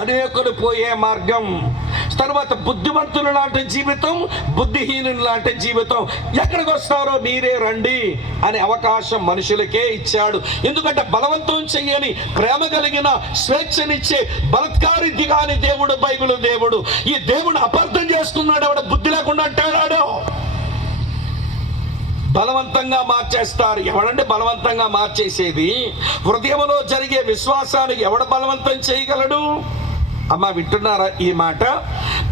అనేకులు పోయే మార్గం. తర్వాత బుద్ధిమంతులు లాంటి జీవితం, బుద్ధిహీనులు లాంటి జీవితం. ఎక్కడికి వస్తారో మీరే రండి అనే అవకాశం మనుషులకే ఇచ్చాడు. ఎందుకంటే బలవంతం చెయ్యని, ప్రేమ కలిగిన, స్వేచ్ఛనిచ్చే బలత్కారి దిగాని దేవుడు బైబిల్ దేవుడు. ఈ దేవుడు అపార్థం చేసుకున్నాడు. ఎవడ బుద్ధి లేకుండా అంటాడాడు. బలవంతంగా మార్చేస్తారు. ఎవడంటే బలవంతంగా మార్చేసేది? హృదయంలో జరిగే విశ్వాసానికి ఎవడ బలవంతం చేయగలడు? అమ్మా వింటున్నారా ఈ మాట?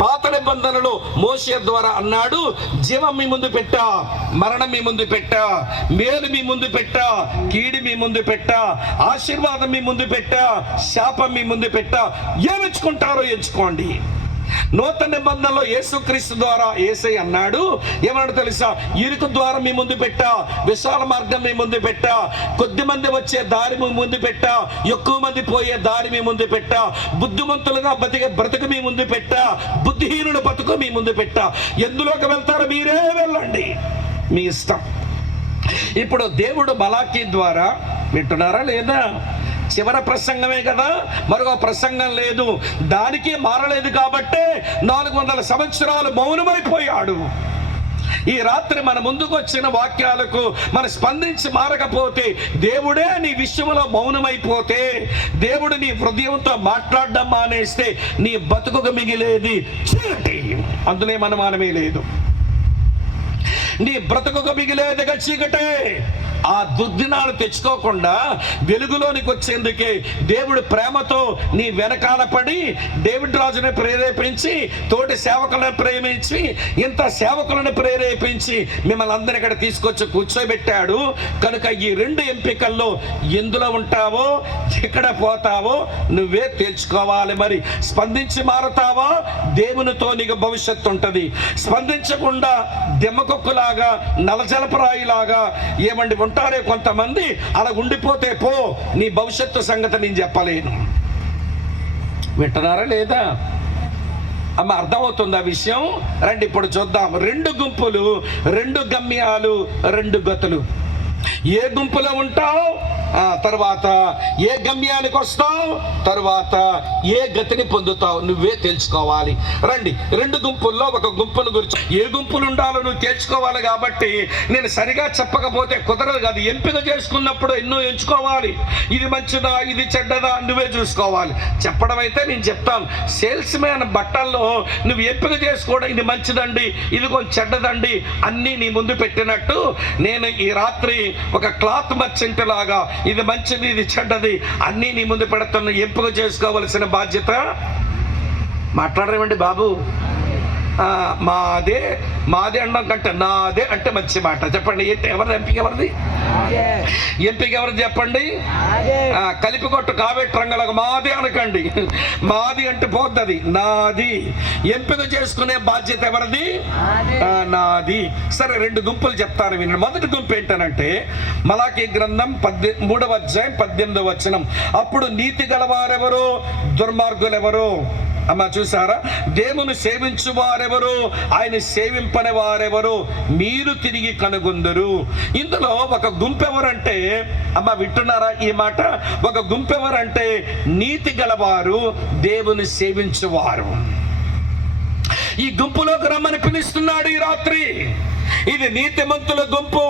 పాత నిబంధనలో మోషే ద్వారా అన్నాడు, జీవం మీ ముందు పెట్టా, మరణం మీ ముందు పెట్టా, మేలు మీ ముందు పెట్టా, కీడు మీ ముందు పెట్టా, ఆశీర్వాదం మీ ముందు పెట్టా, శాపం మీ ముందు పెట్టా, ఏమిచ్చుకుంటారో ఎంచుకోండి. నూతన నిబంధనలో యేసుక్రీస్తు ద్వారా యేసయ్య అన్నాడు, ఏమన్నాడు తెలుసా? ఇరుకు ద్వారం మీ ముందు పెట్టా, విశాల మార్గం మీ ముందు పెట్టా, కొద్ది మంది వచ్చే దారి మీ ముందు పెట్టా, ఎక్కువ మంది పోయే దారి మీ ముందు పెట్టా, బుద్ధిమంతులుగా బతికే బ్రతుకు మీ ముందు పెట్టా, బుద్ధిహీనుడు బతుకు మీ ముందు పెట్టా. ఎందులోకి వెళ్తారో మీరే వెళ్ళండి, మీ ఇష్టం. ఇప్పుడు దేవుడు మలాకీ ద్వారా, వింటున్నారా లేదా? చివరి ప్రసంగమే కదా, మరొక ప్రసంగం లేదు. దానికి మారలేదు కాబట్టే 400 సంవత్సరాలు మౌనమైపోయాడు. ఈ రాత్రి మన ముందుకు వచ్చిన వాక్యాలకు మనం స్పందించి మారకపోతే, దేవుడే నీ విషయంలో మౌనమైపోతే, దేవుడు నీ హృదయంతో మాట్లాడడం మానేస్తే, నీ బతుకుకు మిగిలేది చీకటి. అందులో మనమానమే లేదు. నీ బ్రతుకుకు మిగిలేదిగా చీకటే. ఆ దుర్దినాలు తెచ్చుకోకుండా వెలుగులోనికి వచ్చేందుకే దేవుడు ప్రేమతో నీ వెనకాల పడి డేవిడ్ రాజుని ప్రేరేపించి, తోటి సేవకులను ప్రేమించి, ఇంత సేవకులను ప్రేరేపించి మిమ్మల్ని అందరినీ ఇక్కడ తీసుకొచ్చి కూర్చోబెట్టాడు. కనుక ఈ 2 ఎంపికల్లో ఎందులో ఉంటావో, ఎక్కడ పోతావో నువ్వే తేల్చుకోవాలి. మరి స్పందించి మారతావా? దేవునితో నీకు భవిష్యత్తు ఉంటుంది. స్పందించకుండా దెమ్మకొక్కులాగా, నలజలపరాయిలాగా ఏమండి ఉంటారే కొంతమంది, అలా ఉండిపోతే పో, నీ భవిష్యత్తు సంగతి నేను చెప్పలేను. వింటున్నారా లేదా? అమ్మ అర్థమవుతుంది ఆ విషయం? రండి ఇప్పుడు చూద్దాం. 2 గుంపులు, 2 గమ్యాలు, 2 గతులు. ఏ గుంపులో ఉంటావు, తర్వాత ఏ గమ్యానికి వస్తావు, తర్వాత ఏ గతిని పొందుతావు నువ్వే తెలుసుకోవాలి. రండి, 2 గుంపుల్లో ఒక గుంపును గురించి, ఏ గుంపులు ఉండాలో నువ్వు తెలుసుకోవాలి. కాబట్టి నేను సరిగా చెప్పకపోతే కుదరదు కాదు. ఎంపిక చేసుకున్నప్పుడు ఎన్నో ఎంచుకోవాలి. ఇది మంచిదా, ఇది చెడ్డదా నువ్వే చూసుకోవాలి. చెప్పడం అయితే నేను చెప్తాను. సేల్స్ మ్యాన్ బట్టల్లో నువ్వు ఎంపిక చేసుకోవడం, ఇది మంచిదండి, ఇది కొంచెం చెడ్డదండి అన్నీ నీ ముందు పెట్టినట్టు, నేను ఈ రాత్రి ఒక క్లాత్ మర్చెంట్ లాగా ఇది మంచిది, ఇది చెడ్డది అన్నీ నీ ముందు పెడుతున్న. ఎంపిక చేసుకోవలసిన బాధ్యత. మాట్లాడరేమండి బాబు? మాదే అనడం కంటే నాదే అంటే మంచి మాట. చెప్పండి, ఎవరిది ఎంపిక? ఎవరిది ఎంపిక? ఎవరిది చెప్పండి? కలిపి కొట్టు కావేట్ రంగలకు మాదే అనకండి. మాది అంటే పోద్దది, నాది. ఎంపిక చేసుకునే బాధ్యత ఎవరిది? నాది. సరే, 2 గుంపులు చెప్తాను వినండి. మొదటి గుంపు ఏంటనంటే మలాకీ గ్రంథం 3వ అధ్యాయం 18వ వచనం. అప్పుడు నీతి గలవారెవరో, దుర్మార్గులెవరో. అమ్మ చూసారా? దేవుని సేవించు వారెవరు, ఆయన సేవింపని వారెవరు మీరు తిరిగి కనుగొందరు. ఇందులో ఒక గుంపు ఎవరంటే, అమ్మ వింటున్నారా ఈ మాట? ఒక గుంపు ఎవరంటే నీతి గలవారు, దేవుని సేవించువారు. ఈ గుంపులోకి రమ్మని పిలుస్తున్నాడు ఈ రాత్రి. ఇది నీతిమంతుల గుంపు,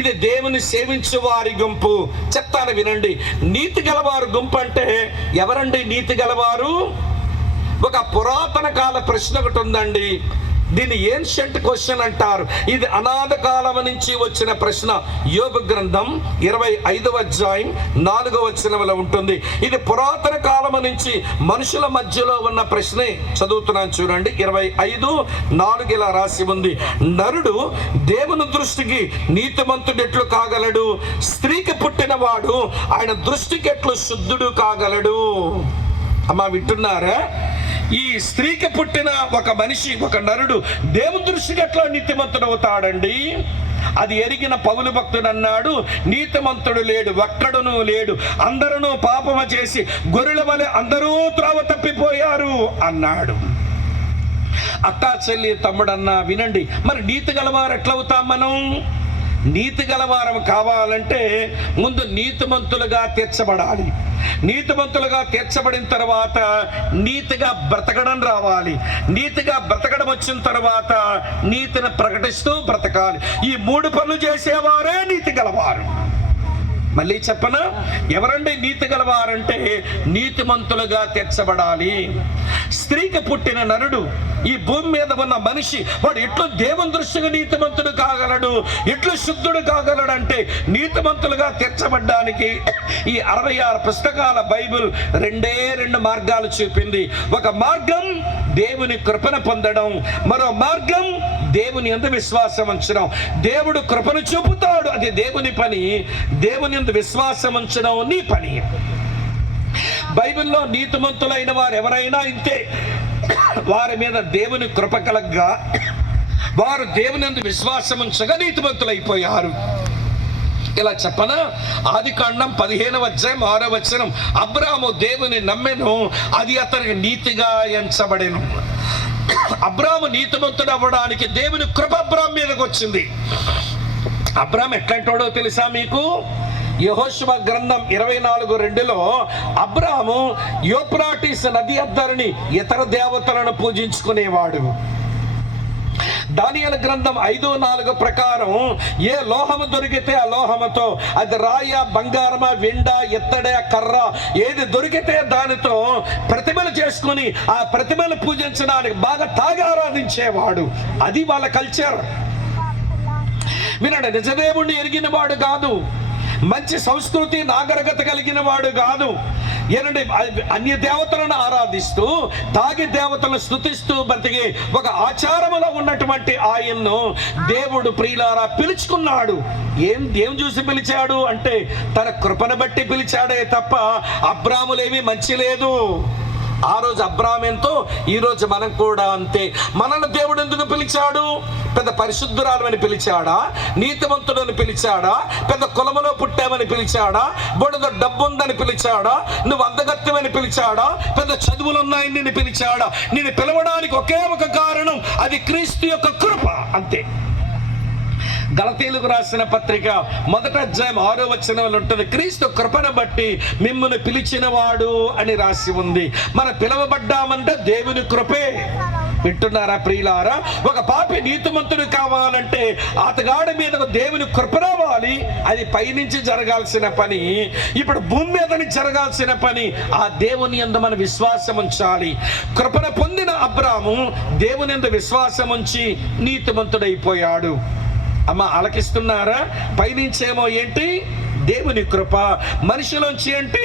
ఇది దేవుని సేవించు వారి గుంపు. చెప్తాను వినండి. నీతి గలవారు గుంపు అంటే ఎవరండి నీతి గలవారు? ఒక పురాతన కాల ప్రశ్న ఒకటి ఉందండి. దీన్ని ఏన్షియంట్ క్వశ్చన్ అంటారు. ఇది అనాథ కాలం నుంచి వచ్చిన ప్రశ్న. యోబు గ్రంథం 25వ అధ్యాయం 4వ వచనంలో ఉంటుంది. ఇది పురాతన కాలం నుంచి మనుషుల మధ్యలో ఉన్న ప్రశ్నే. చదువుతున్నాను చూడండి. 25:4 ఇలా రాసి ఉంది. నరుడు దేవుని దృష్టికి నీతిమంతుడు ఎట్లు కాగలడు? స్త్రీకి పుట్టినవాడు ఆయన దృష్టికి ఎట్లు శుద్ధుడు కాగలడు? అమ్మా వింటున్నారా? ఈ స్త్రీకి పుట్టిన ఒక మనిషి, ఒక నరుడు దేవుని దృష్టికి ఎట్లా నీతిమంతుడు అవుతాడండి? అది ఎరిగిన పౌలు భక్తుడు అన్నాడు, నీతిమంతుడు లేడు, ఒక్కడును లేడు, అందరూ పాపము చేసి గొర్రెల వలె అందరూ త్రోవ తప్పిపోయారు అన్నాడు. అక్కా చెల్లి తమ్ముడన్నా వినండి. మరి నీతి గలవారు ఎట్లవుతాం మనం? నీతి గలవారం కావాలంటే ముందు నీతిమంతులుగా తీర్చబడాలి. నీతిమంతులుగా తీర్చబడిన తర్వాత నీతిగా బ్రతకడం రావాలి. నీతిగా బ్రతకడం వచ్చిన తర్వాత నీతిని ప్రకటిస్తూ బ్రతకాలి. ఈ 3 పనులు చేసేవారే నీతి గలవారు. మళ్ళీ చెప్పనా, ఎవరండి నీతి గలవారంటే నీతిమంతులుగా తీర్చబడాలి. స్త్రీకి పుట్టిన నరుడు, ఈ భూమి మీద ఉన్న మనిషి, వాడు ఎట్లు దేవుని దృష్టిగా నీతిమంతుడు కాగలడు, ఎట్లు శుద్ధుడు కాగలడు అంటే నీతిమంతులుగా తీర్చబడ్డానికి ఈ 66 పుస్తకాల బైబిల్ 2 మార్గాలు చూపింది. ఒక మార్గం దేవుని కృపను పొందడం, మరో మార్గం దేవుని యందు విశ్వాసం ఉంచడం. దేవుడు కృపను చూపుతాడు, అది దేవుని పని. దేవుని యందు విశ్వాసం ఉంచడం నీ పని. బైబిల్లో నీతిమంతులైన వారు ఎవరైనా ఇంతే. వారి మీద దేవుని కృప కలగ్గా వారు దేవుని యందు విశ్వాసం ఉంచగా నీతిమంతులైపోయారు. ఇలా చెప్పనా, ఆదికాండం 15వ అధ్యాయం 6వ వచనం, అబ్రాము దేవుని నమ్మెను, అది అతనికి నీతిగా ఎంచబడెను. అబ్రాము నీతిమంతుడు అవ్వడానికి దేవుని కృప అబ్రాము మీదకి వచ్చింది. అబ్రాము ఎట్లాంటోడో తెలుసా మీకు? యెహోషువ గ్రంథం 24:2లో అబ్రాము యూఫ్రాటీస్ నది అద్దరిని ఇతర దేవతలను పూజించుకునేవాడు. దానియేలు గ్రంథం 5:4 ప్రకారం ఏ లోహము దొరికితే ఆ లోహముతో, అది రాయ, బంగారమా, వెండ, ఎత్తడ, కర్ర, ఏది దొరికితే దానితో ప్రతిమలు చేసుకుని ఆ ప్రతిమలు పూజించడానికి బాగా తాగి ఆరాధించేవాడు. అది వాళ్ళ కల్చర్. వినండి, నిజదేవుణ్ణి ఎరిగిన వాడు కాదు, మంచి సంస్కృతి నాగరికత కలిగిన వాడు కాదు. ఏనండి, అన్య దేవతలను ఆరాధిస్తూ తాగి దేవతలను స్తుతిస్తూ బ్రతికి ఒక ఆచారములో ఉన్నటువంటి ఆయన్ను దేవుడు ప్రియులారా పిలుచుకున్నాడు. ఏం చూసి పిలిచాడు అంటే తన కృపను బట్టి పిలిచాడే తప్ప అబ్రాములేమీ మంచి లేదు. ఆ రోజు అబ్రామెంతో ఈ రోజు మనం కూడా అంతే. మనల్ని దేవుడు ఎందుకు పిలిచాడు? పెద్ద పరిశుద్ధురాలని పిలిచాడా? నీతివంతుడని పిలిచాడా? పెద్ద కులములో పుట్టామని పిలిచాడా? బొడద డబ్బు ఉందని పిలిచాడా? నువ్వు అందగత్యమని పిలిచాడా? పెద్ద చదువులున్నాయని నిన్ను పిలిచాడా? నిన్ను పిలవడానికి ఒకే ఒక కారణం, అది క్రీస్తు యొక్క కృప, అంతే. గలతీయులకు రాసిన పత్రిక 1వ అధ్యాయం 6వ వచనంలో ఉంటుంది, క్రీస్తు కృపను బట్టి మిమ్మల్ని పిలిచిన వాడు అని రాసి ఉంది. మనం పిలవబడ్డామంటే దేవుని కృపే. వింటున్నారా ప్రియులారా? ఒక పాపి నీతిమంతుడు కావాలంటే అతగాడి మీద దేవుని కృప రావాలి. అది పైనుంచి జరగాల్సిన పని, ఇప్పుడు భూమి మీద నుంచి జరగాల్సిన పని. ఆ దేవుని యందు మన విశ్వాసం ఉంచాలి. కృపను పొందిన అబ్రాము దేవుని యందు విశ్వాసం ఉంచి నీతిమంతుడైపోయాడు. అమ్మ ఆలకిస్తున్నారా? పైనుంచేమో ఏంటి? దేవుని కృప. మనిషిలోంచి ఏంటి?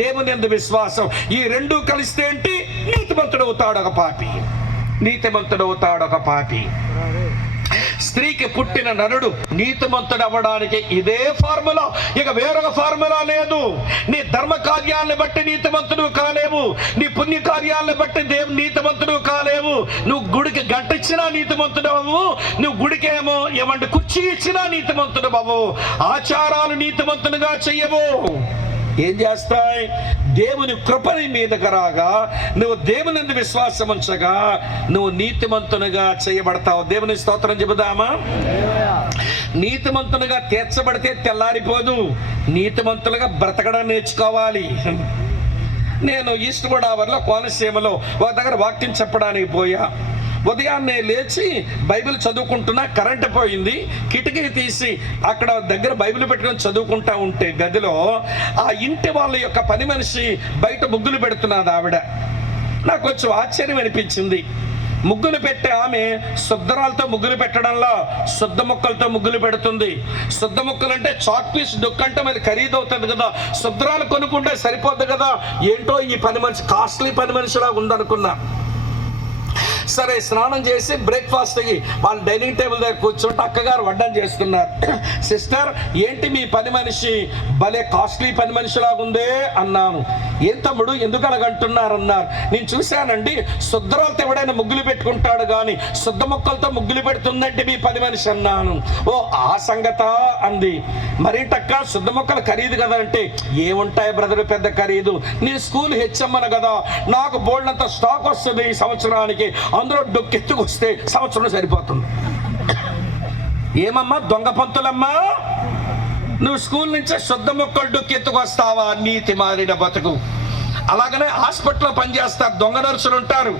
దేవుని యందు విశ్వాసం. ఈ రెండు కలిస్తే ఏంటి? నీతిమంతుడవుతాడు ఒక పాపి. నీతిమంతుడవుతాడు ఒక పాపి. స్త్రీకి పుట్టిన నరుడు నీతిమంతుడు అవ్వడానికి ఇదే ఫార్ములా, ఇక వేరొక ఫార్ములా లేదు. నీ ధర్మ కార్యాలను బట్టి నీతిమంతుడు కాలేవు, నీ పుణ్య కార్యాలను బట్టి నీతిమంతుడు కాలేవు. నువ్వు గుడికి గంట ఇచ్చినా నీతిమంతుడు అవ్వవు, నువ్వు గుడికి ఏమో ఏమంటే కుర్చీ ఇచ్చినా నీతిమంతుడు అవ్వవు. ఆచారాలు నీతిమంతునిగా చెయ్యవు. ఏం చేస్తాయి? దేవుని కృపని మీదకి రాగా నువ్వు దేవుని యందు విశ్వాసం ఉంచగా నువ్వు నీతిమంతునిగా చేయబడతావు. దేవుని స్తోత్రం చెబుదామా? నీతిమంతునిగా తీర్చబడితే తెల్లారిపోదు, నీతిమంతులుగా బ్రతకడం నేర్చుకోవాలి. నేను ఈస్ట్ గోదావరిలో కోనసీమలో ఒక దగ్గర వాక్యం చెప్పడానికి పోయా. ఉదయాన్నే లేచి బైబిల్ చదువుకుంటున్నా, కరెంటు పోయింది. కిటికీ తీసి అక్కడ దగ్గర బైబిల్ పెట్టుకొని చదువుకుంటా ఉంటే గదిలో ఆ ఇంటి వాళ్ళ యొక్క పని మనిషి బయట ముగ్గులు పెడుతున్నది. ఆవిడ నాకు కొంచెం ఆశ్చర్యం అనిపించింది. ముగ్గులు పెట్టే ఆమె శుద్ధరాలతో ముగ్గులు పెట్టడంలో శుద్ధ ముక్కలతో ముగ్గులు పెడుతుంది. శుద్ధ ముక్కలు అంటే చాక్ పీస్ డొక్కంటే మరి ఖరీదు అవుతుంది కదా, శుద్ధరాలు కొనుక్కుంటే సరిపోద్ది కదా. ఏంటో ఈ పని మనిషి కాస్ట్లీ పని మనిషిలా ఉందనుకున్నా. సరే, స్నానం చేసి బ్రేక్ఫాస్ట్కి వాళ్ళు డైనింగ్ టేబుల్ దగ్గర కూర్చుంటే అక్కగారు వడ్డం చేస్తున్నారు. సిస్టర్, ఏంటి మీ పని మనిషి భలే కాస్ట్లీ పని మనిషిలాగా ఉందే అన్నాను. ఏం తమ్ముడు ఎందుకు అలాగంటున్నారు అన్నారు. నేను చూశానండి, శుద్ధరాలతో ఎవడైనా ముగ్గులు పెట్టుకుంటాడు కానీ శుద్ధ మొక్కలతో ముగ్గులు పెడుతుందంటే మీ పని మనిషి అన్నాను. ఓ ఆ సంగత అంది. మరేంటక్క శుద్ధ మొక్కలు ఖరీదు కదా అంటే, ఏముంటాయి బ్రదర్ పెద్ద ఖరీదు, నీ స్కూల్ హెచ్చమ్మను కదా, నాకు బోల్డంత స్టాక్ వస్తుంది ఈ సంవత్సరానికి, అందులో డొక్కెత్తుకు వస్తే సంవత్సరం సరిపోతుంది. ఏమమ్మా దొంగ పంతులమ్మా? నువ్వు స్కూల్ నుంచే శుద్ధ మొక్కలు డొక్కెత్తుకొస్తావా? నీతి మారిన బతుకు. అలాగనే హాస్పిటల్లో పనిచేస్తారు దొంగ నర్సులు ఉంటారు.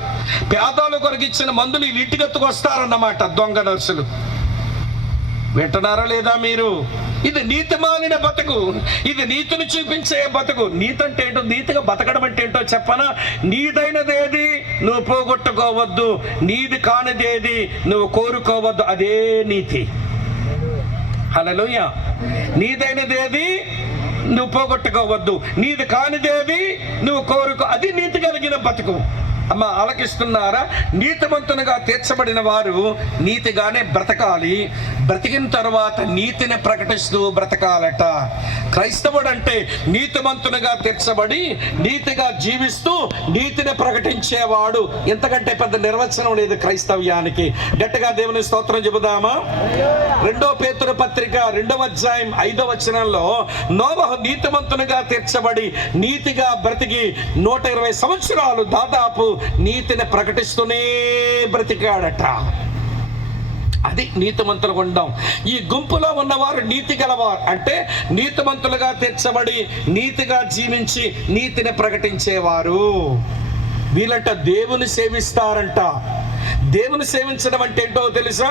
పేదలు కొరకు ఇచ్చిన మందులు ఇంటికెత్తుకొస్తారన్నమాట దొంగ నర్సులు. వింటున్నారా లేదా మీరు? ఇది నీతి మాలిన బతుకు, ఇది నీతిని చూపించే బతుకు. నీతి అంటే ఏంటో, నీతిగా బతకడం అంటే ఏంటో చెప్పనా? నీదైనదేది నువ్వు పోగొట్టుకోవద్దు, నీది కానిదేది నువ్వు కోరుకోవద్దు, అదే నీతి. హల్లెలూయా. నీదైనదేది నువ్వు పోగొట్టుకోవద్దు, నీది కానిదేది నువ్వు కోరుకో, అది నీతి కలిగిన బతుకు. అమ్మ ఆలకిస్తున్నారా? నీతిమంతునిగా తీర్చబడిన వారు నీతిగానే బ్రతకాలి. బ్రతికిన తర్వాత నీతిని ప్రకటిస్తూ బ్రతకాలట. క్రైస్తవుడు అంటే నీతిమంతునిగా తీర్చబడి నీతిగా జీవిస్తూ నీతిని ప్రకటించేవాడు. ఎంతకంటే పెద్ద నిర్వచనం లేదు క్రైస్తవ్యానికి. గట్టిగా దేవుని స్తోత్రం చెబుదామా? 2 పేతురు పత్రిక 2వ అధ్యాయం 5వ వచనంలో నోవహు నీతిమంతునిగా తీర్చబడి నీతిగా బ్రతికి 120 సంవత్సరాలు దాదాపు నీతిని ప్రకటిస్తూనే బ్రతికాడట. అది నీతిమంతులు ఉండం. ఈ గుంపులో ఉన్నవారు నీతి గలవారు అంటే నీతిమంతులుగా తీర్చబడి నీతిగా జీవించి నీతిని ప్రకటించేవారు. వీళ్ళంట దేవుని సేవిస్తారంట. దేవుని సేవించడం అంటే ఏంటో తెలుసా?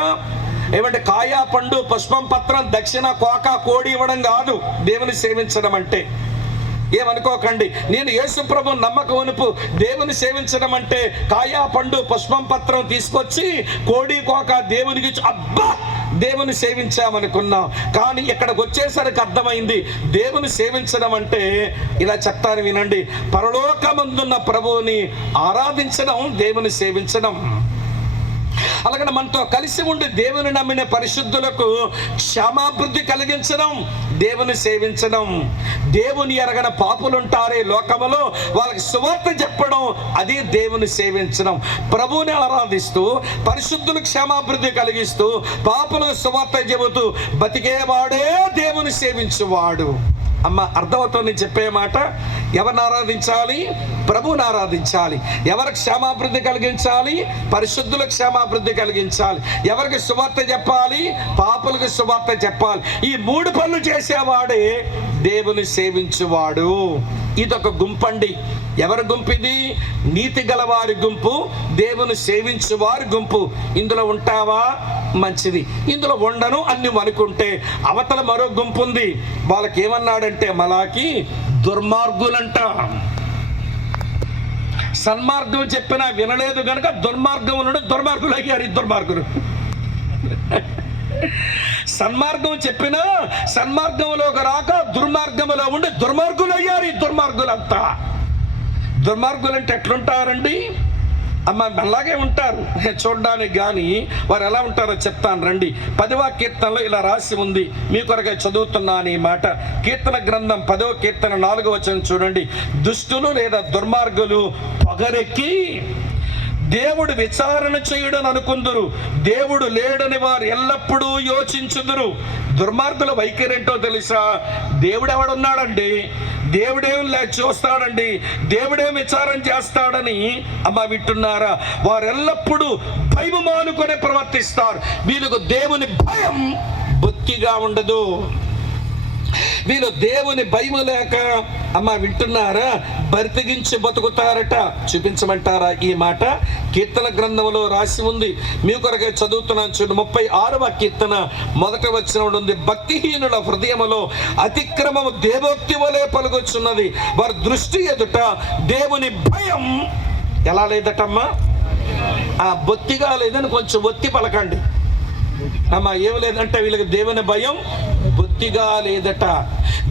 ఏమంటే కాయా పండు పుష్పం పత్రం దక్షిణ కోక కోడి ఇవ్వడం కాదు దేవుని సేవించడం అంటే. ఏమనుకోకండి, నేను యేసు ప్రభు నమ్మకమునుపు దేవుని సేవించడం అంటే కాయా పండు పుష్పం పత్రం తీసుకొచ్చి కోడి కోక దేవునికి అబ్బా దేవుని సేవించామనుకున్నాం. కానీ ఇక్కడికి వచ్చేసరికి అర్థమైంది దేవుని సేవించడం అంటే ఇలా చెప్తాను వినండి. పరలోకమందున్న ప్రభువుని ఆరాధించడం దేవుని సేవించడం. అలాగే మనతో కలిసి ఉండి దేవుని నమ్మిన పరిశుద్ధులకు క్షమాభివృద్ధి కలిగించడం దేవుని సేవించడం. దేవుని ఎరగన పాపులు ఉంటారే లోకములో, వాళ్ళకి సువార్త చెప్పడం అది దేవుని సేవించడం. ప్రభువుని ఆరాధిస్తూ పరిశుద్ధులకు క్షమాభివృద్ధి కలిగిస్తూ పాపులకు సువార్త చెబుతూ బతికేవాడే దేవుని సేవించువాడు. అమ్మ అర్థమవుతుంది చెప్పే మాట? ఎవరిని ఆరాధించాలి? ప్రభువుని ఆరాధించాలి. ఎవరికి క్షేమాభివృద్ధి కలిగించాలి? పరిశుద్ధులకు క్షేమాభివృద్ధి కలిగించాలి. ఎవరికి సువార్త చెప్పాలి? పాపులకు సువార్త చెప్పాలి. ఈ 3 పనులు చేసేవాడే దేవుని సేవించువాడు. ఇదొక గుంపండి. ఎవరి గుంపు ఇది? నీతి గలవారి గుంపు, దేవుని సేవించువారి గుంపు. ఇందులో ఉంటావా? మంచిది. ఇందులో ఉండను అన్ని అనుకుంటే అవతల మరో గుంపు ఉంది. వాళ్ళకి ఏమన్నాడంటే మలాకి దుర్మార్గులంట. సన్మార్గం చెప్పినా వినలేదు కనుక దుర్మార్గం దుర్మార్గులు అయ్యారు. ఈ దుర్మార్గులు సన్మార్గం చెప్పినా సన్మార్గంలోకి రాక దుర్మార్గంలో ఉండి దుర్మార్గులు అయ్యారు. ఈ దుర్మార్గులంతా. దుర్మార్గులు అంటే ఎట్లుంటారండి? అమ్మ అలాగే ఉంటారు చూడడానికి. కానీ వారు ఎలా ఉంటారో చెప్తాను రండి. 10వ కీర్తనలో ఇలా రాసి ఉంది, మీ కొరకే చదువుతున్నాను ఈ మాట. కీర్తన గ్రంథం 10వ కీర్తన 4వ వచనం చూడండి. దుష్టులు లేదా దుర్మార్గులు పొగరెక్కి దేవుడు విచారణ చేయడని అనుకుందురు, దేవుడు లేడని వారు ఎల్లప్పుడూ యోచించుదురు. దుర్మార్గుల వైఖరి ఏంటో తెలుసా? దేవుడు ఎవడున్నాడండి, దేవుడేం చూస్తాడండి, దేవుడేం విచారం చేస్తాడని అమ్మ వింటున్నారా? వారెల్లప్పుడూ భయం మానుకొని ప్రవర్తిస్తారు. వీళ్ళకు దేవుని భయం బొత్తిగా ఉండదు. వీళ్ళు దేవుని భయం లేక అమ్మ వింటున్నారా బరితెగించి బతుకుతారట. చూపించమంటారా ఈ మాట? కీర్తన గ్రంథంలో రాసి ఉంది, మీ కొరకే చదువుతున్నాను చూడు. 36వ కీర్తన 1వ వచనం ఉంది. భక్తిహీనుల హృదయములో అతిక్రమము దేవోక్తి వలె పలుకుచున్నది, వారి దృష్టి ఎదుట దేవుని భయం ఎలా లేదటమ్మా? బొత్తిగా లేదని కొంచెం ఒత్తి పలకండి అమ్మా. ఏమి లేదంటే వీళ్ళకి దేవుని భయం బొత్తిగా లేదట.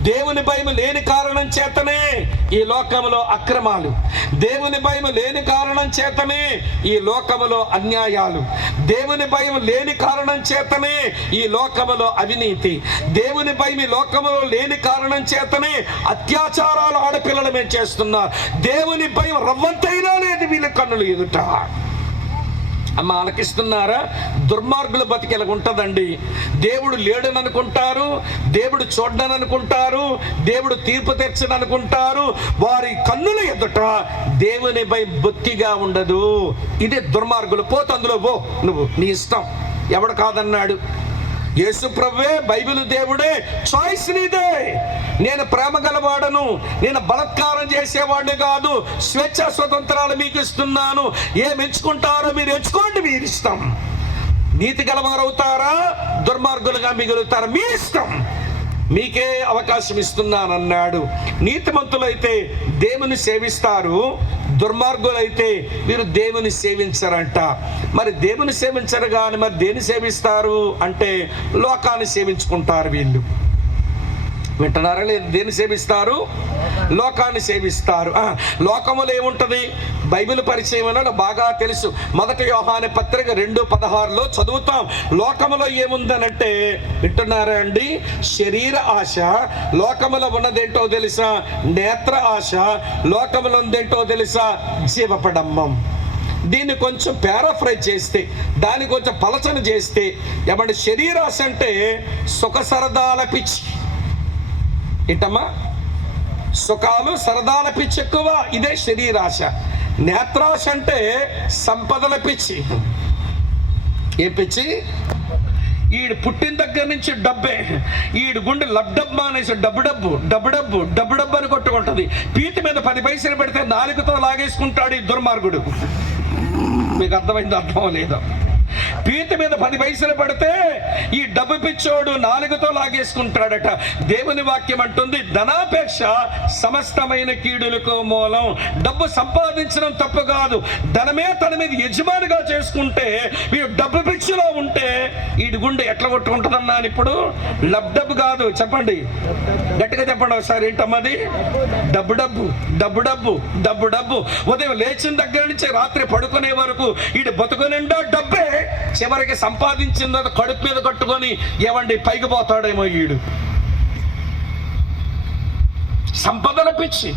దేవుని భయం లేని కారణం చేతనే ఈ లోకములో అక్రమాలు, దేవుని భయం లేని కారణం చేతనే ఈ లోకములో అన్యాయాలు, దేవుని భయం లేని కారణం చేతనే ఈ లోకములో అవినీతి, దేవుని భయం ఈ లోకములో లేని కారణం చేతనే అత్యాచారాలు ఆడపిల్లలు మేము చేస్తున్నారు. దేవుని భయం రవ్వంతైనా లేదు వీళ్ళ కన్నులు ఎదుట. అమ్మ ఆలకిస్తున్నారా? దుర్మార్గుల బతికి ఎలా ఉంటుందండి? దేవుడు లేడని అనుకుంటారు, దేవుడు చూడని అనుకుంటారు, దేవుడు తీర్పు తెచ్చని అనుకుంటారు. వారి కన్నుల ఎదుట దేవుని భయం బొత్తిగా ఉండదు. ఇదే దుర్మార్గులు. పోతే అందులో పో, నువ్వు నీ ఇష్టం, ఎవడు కాదన్నాడు. యేసు ప్రభువే, బైబిల్ దేవుడే, చాయిస్ నీదే. నేను ప్రేమ గలవాడను, నేను బలత్కారం చేసేవాడిని కాదు, స్వేచ్ఛ స్వతంత్రాలు మీకు ఇస్తున్నాను, ఏమి ఎంచుకుంటారో మీరు ఎంచుకోండి, మీరు ఇష్టం. నీతి గలవారు అవుతారా, దుర్మార్గులుగా మిగులుతారా, మీ ఇష్టం, మీకే అవకాశం ఇస్తున్నానన్నాడు. నీతిమంతులైతే దేవుని సేవిస్తారు, దుర్మార్గులైతే మీరు దేవుని సేవించరంట. మరి దేవుని సేవించరు కానీ మరి దేన్ని సేవిస్తారు అంటే లోకాన్ని సేవించుకుంటారు వీళ్ళు. వింటున్నారా లేదు? దేన్ని సేవిస్తారు? లోకాన్ని సేవిస్తారు. లోకములో ఏముంటుంది? బైబిల్ పరిచయం అన్నాడు బాగా తెలుసు. 1 యోహాను పత్రిక 2:16 చదువుతాం. లోకములో ఏముందనంటే, వింటున్నారా అండి, శరీర ఆశ. లోకములో ఉన్నదేంటో తెలుసా? నేత్ర ఆశ. లోకములో ఉందేంటో తెలుసా? జీవపడమ్మం. దీన్ని కొంచెం పారాఫ్రైజ్ చేస్తే, దాన్ని కొంచెం పలచన చేస్తే ఏమంటే శరీరాశ అంటే సుఖ సరదాల పిచ్చి. ఏంటమ్మా? సుఖాలు సరదాల పిచ్చి ఎక్కువ, ఇదే శరీరాశ. నేత్రాశ అంటే సంపదల పిచ్చి. ఏ పిచ్చి? ఈడు పుట్టిన దగ్గర నుంచి డబ్బే, ఈడు గుండె లబ్డబ్బా అనేసి డబ్బు డబ్బు డబ్బు డబ్బు డబ్బు డబ్బు అని కొట్టుకుంటుంది. పీటి మీద 10 పైసలు పెడితే 4తో లాగేసుకుంటాడు ఈ దుర్మార్గుడు. మీకు అర్థమైంది? అర్థం లేదు. పీట మీద 10 పైసలు పడితే ఈ డబ్బు పిచ్చోడు 4తో లాగేసుకుంటాడట. దేవుని వాక్యం అంటుంది, ధనాపేక్ష సమస్తమైన కీడులకు మూలం. డబ్బు సంపాదించడం తప్పు కాదు, ధనమే తన మీద యజమానిగా చేసుకుంటే, వీడు డబ్బు పిచ్చిలో ఉంటే వీడి గుండె ఎట్లా కొట్టుకుంటుందన్నాను ఇప్పుడు. డబ్బు కాదు, చెప్పండి గట్టిగా చెప్పండి ఒకసారి. ఏంటమ్మది? డబ్బు డబ్బు డబ్బు డబ్బు డబ్బు డబ్బు. ఉదయం లేచిన దగ్గర నుంచి రాత్రి పడుకునే వరకు వీడు బతుకు నిండా డబ్బే. చివరికి సంపాదించిందో కడుపు మీద కట్టుకొని ఏమండి పైకి పోతాడేమో వీడు. సంపదల పిచ్చి,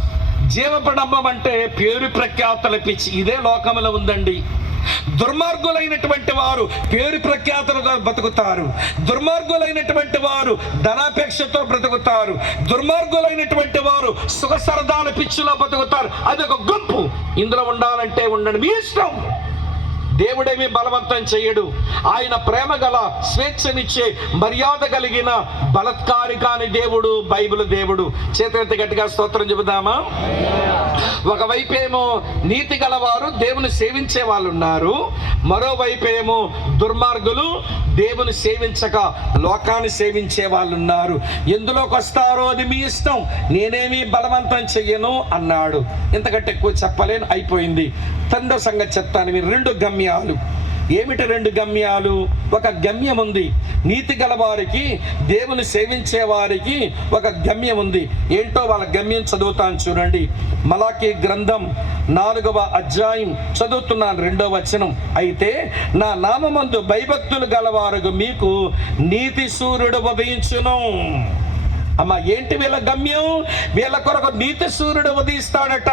జీవపడంబం అంటే పేరు ప్రఖ్యాతల పిచ్చి. ఇదే లోకంలో ఉందండి. దుర్మార్గులైనటువంటి వారు పేరు ప్రఖ్యాతులుగా బతుకుతారు, దుర్మార్గులైనటువంటి వారు ధనాపేక్షతో బ్రతుకుతారు, దుర్మార్గులైనటువంటి వారు సుఖ సరదాల పిచ్చిలో బతుకుతారు. అదొక గుంపు. ఇందులో ఉండాలంటే ఉండండి, మీ ఇష్టం. దేవుడేమి బలవంతం చేయడు. ఆయన ప్రేమ గల, స్వేచ్ఛనిచ్చే, మర్యాద కలిగిన, బలత్కారి కాని దేవుడు బైబిల్ దేవుడు. చేతులెత్తి గట్టిగా స్తోత్రం చెబుదామా? ఒకవైపేమో నీతి గలవారు దేవుని సేవించే వాళ్ళు ఉన్నారు, మరోవైపేమో దుర్మార్గులు దేవుని సేవించక లోకాన్ని సేవించే వాళ్ళు ఉన్నారు. ఎందులోకి వస్తారో అది మీ ఇష్టం, నేనేమి బలవంతం చెయ్యను అన్నాడు. ఇంతకంటే ఎక్కువ చెప్పలేను, అయిపోయింది. తండ్రి సంగతి చెప్తాను. మీరు 2 గమ్యాలు. ఏమిటి 2 గమ్యాలు? ఒక గమ్యం ఉంది. నీతి గల వారికి, దేవుని సేవించే వారికి ఒక గమ్యం ఉంది. ఏంటో వాళ్ళ గమ్యం చదువుతాను చూడండి. మలాకీ గ్రంథం 4వ అధ్యాయం చదువుతున్నాను 2వ వచనం. అయితే నా నామమందు భయభక్తులు గలవారు మీకు నీతి సూర్యుడు ఉదయించును. అమ్మా, ఏంటి వీళ్ళ గమ్యం? వీళ్ళ కొరకు నీతి సూర్యుడు ఉదయిస్తాడట.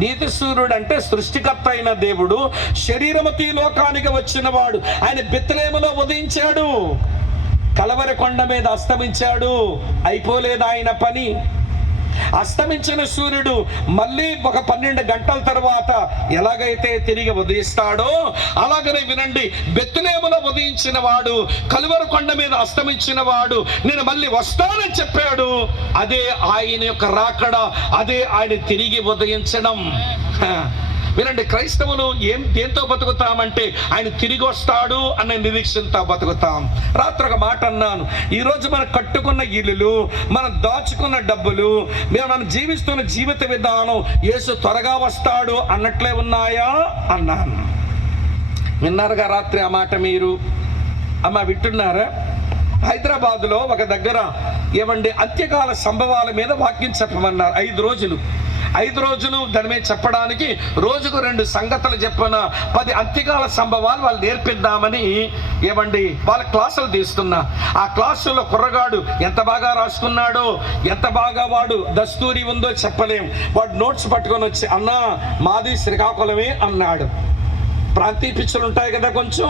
నీతి సూర్యుడు అంటే సృష్టికర్త అయిన దేవుడు శరీరముతో ఈ లోకానికి వచ్చిన వాడు. ఆయన బెత్లెహేములో ఉదయించాడు, కలవరి కొండ మీద అస్తమించాడు. అయిపోలేదు ఆయన పని. అస్తమించిన సూర్యుడు మళ్ళీ ఒక 12 గంటల తర్వాత ఎలాగైతే తిరిగి ఉదయిస్తాడో అలాగనే వినండి, బెత్లెహేములో ఉదయించిన వాడు, కలువరి కొండ మీద అస్తమించిన వాడు, నేను మళ్ళీ వస్తానని చెప్పాడు. అదే ఆయన యొక్క రాకడ, అదే ఆయన తిరిగి ఉదయించడం. వినండి, క్రైస్తవులు దేంతో బతుకుతామంటే ఆయన తిరిగి వస్తాడు అనే నిరీక్షణతో బతుకుతాం. రాత్రి ఒక మాట అన్నాను, ఈరోజు మనం కట్టుకున్న ఇల్లులు, మనం దాచుకున్న డబ్బులు, మనం జీవిస్తున్న జీవిత విధానం యేసు త్వరగా వస్తాడు అన్నట్లే ఉన్నాయా అన్నాను. విన్నారుగా రాత్రి ఆ మాట మీరు? అమ్మ వింటున్నారా? హైదరాబాదులో ఒక దగ్గర ఏమండి అంత్యకాల సంభవాల మీద వాక్యం చెప్పమన్నారు. 5 రోజులు దాని మీద చెప్పడానికి రోజుకు 2 సంగతులు చెప్పిన 10 అంత్యకాల సంభవాలు వాళ్ళు నేర్పిద్దామని ఏమండి వాళ్ళ క్లాసులు తీస్తున్నా. ఆ క్లాసులో కుర్రగాడు ఎంత బాగా రాసుకున్నాడో, ఎంత బాగా వాడు దస్తూరి ఉందో చెప్పలేం. వాడు నోట్స్ పట్టుకొని వచ్చి, అన్నా మాది శ్రీకాకుళమే అన్నాడు. ప్రాంతీయ పిచ్చులు ఉంటాయి కదా, కొంచెం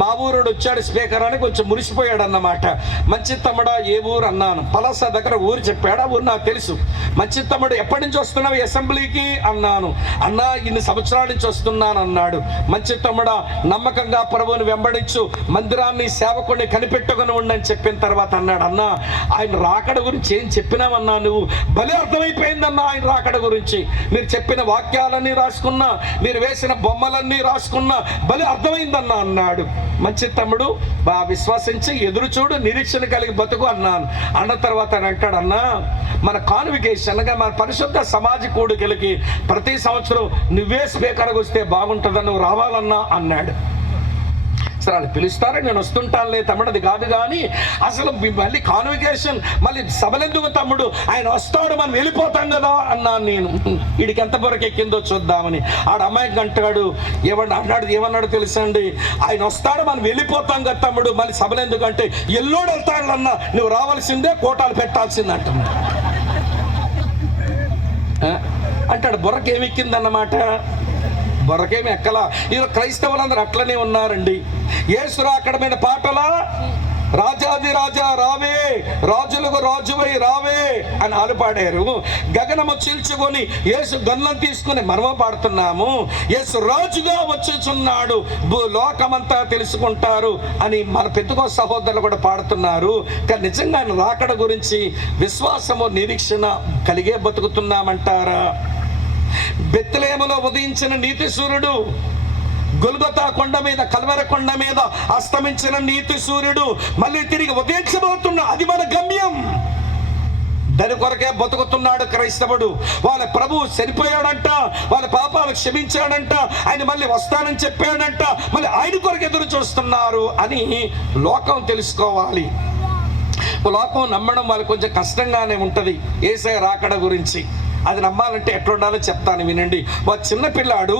మా ఊరోడు వచ్చాడు స్పీకర్ అని కొంచెం మురిసిపోయాడు అన్నమాట. మంచి తమ్ముడా ఏ ఊరు అన్నాను. పలాస దగ్గర ఊరు చెప్పాడు. ఆ ఊరు నాకు తెలుసు. మంచి తమ్ముడు ఎప్పటి నుంచి వస్తున్నావు అసెంబ్లీకి అన్నాను. అన్నా ఇన్ని సంవత్సరాల నుంచి వస్తున్నాను అన్నాడు. మంచి తమ్ముడా నమ్మకంగా ప్రభువుని వెంబడించు, మందిరాన్ని సేవకుడిని కనిపెట్టుకుని ఉండని చెప్పిన తర్వాత అన్నాడు, అన్నా ఆయన రాకడ గురించి ఏం చెప్పినావన్నా, నువ్వు భలే అర్థమైపోయిందన్నా ఆయన రాకడ గురించి. మీరు చెప్పిన వాక్యాలన్నీ రాసుకున్నా, మీరు వేసిన బొమ్మలన్నీ రాసుకున్నా, భలే అర్థమైందన్నా అన్నాడు. మంచి తమ్ముడు విశ్వాసించి ఎదురు చూడు, నిరీక్షణ కలిగి బతుకు అన్నాను. అన్న తర్వాత అని అంటాడు, అన్నా మన కాన్వికేషన్గా మన పరిశుద్ధ సమాజ కూడికలకి ప్రతి సంవత్సరం నువ్వే స్పీకర్గా వస్తే బాగుంటుందని నువ్వు రావాలన్నా అన్నాడు. సరే వాళ్ళు పిలుస్తారా, నేను వస్తుంటానులే తమ్ముడు, అది కాదు కానీ అసలు మళ్ళీ కాన్వికేషన్ మళ్ళీ సభలెందుకు తమ్ముడు, ఆయన వస్తాడు మనం వెళ్ళిపోతాం కదా అన్నాను నేను. వీడికి ఎంతవరకు ఎక్కిందో చూద్దామని. ఆడ అమ్మాయికి అంటాడు, ఏమన్నాడు తెలుసండి, ఆయన వస్తాడు మనం వెళ్ళిపోతాం కదా తమ్ముడు, మళ్ళీ సభలెందుకు అంటే ఎల్లోడు వెళ్తాడు అన్న, నువ్వు రావాల్సిందే, కోటాలు పెట్టాల్సిందే అంటున్నా అంటాడు. బుర్రకేమెక్కిందన్నమాట, బొరకేమి ఎక్కలా. ఈరోజు క్రైస్తవులందరూ అట్లనే ఉన్నారండి. యేసు రాకడ మీద పాటలా, రాజాది రాజా రావే, రాజులకు రాజువై రావే అని ఆలుపాడారు. గగనము చీల్చుకొని యేసు గన్నం తీసుకుని మనము పాడుతున్నాము. యేసు రాజుగా వచ్చుచున్నాడు, లోకమంతా తెలుసుకుంటారు అని మన పెద్దగో సహోదరులు కూడా పాడుతున్నారు. కానీ నిజంగా ఆయన రాకడ గురించి విశ్వాసము నిరీక్షణ కలిగే బతుకుతున్నామంటారా? బెత్లెహేములో ఉదయించిన నీతి సూర్యుడు, గొల్గొతా కొండ మీద, కల్వర కొండ మీద అస్తమించిన నీతి సూర్యుడు మళ్ళీ తిరిగి ఉదయించబోతున్నా, అది మన గమ్యం. దాని కొరకే బతుకుతున్నాడు క్రైస్తవుడు. వాళ్ళ ప్రభువు చనిపోయాడంట, వాళ్ళ పాపాలు క్షమించాడంట, ఆయన మళ్ళీ వస్తానని చెప్పాడంట, మళ్ళీ ఆయన కొరకు ఎదురు చూస్తున్నారు అని లోకం తెలుసుకోవాలి. లోకం నమ్మడం వాళ్ళకి కొంచెం కష్టంగానే ఉంటుంది యేసయ్య రాకడ గురించి. అది నమ్మాలంటే ఎట్లుండాలో చెప్తాను వినండి. వాడు చిన్నపిల్లాడు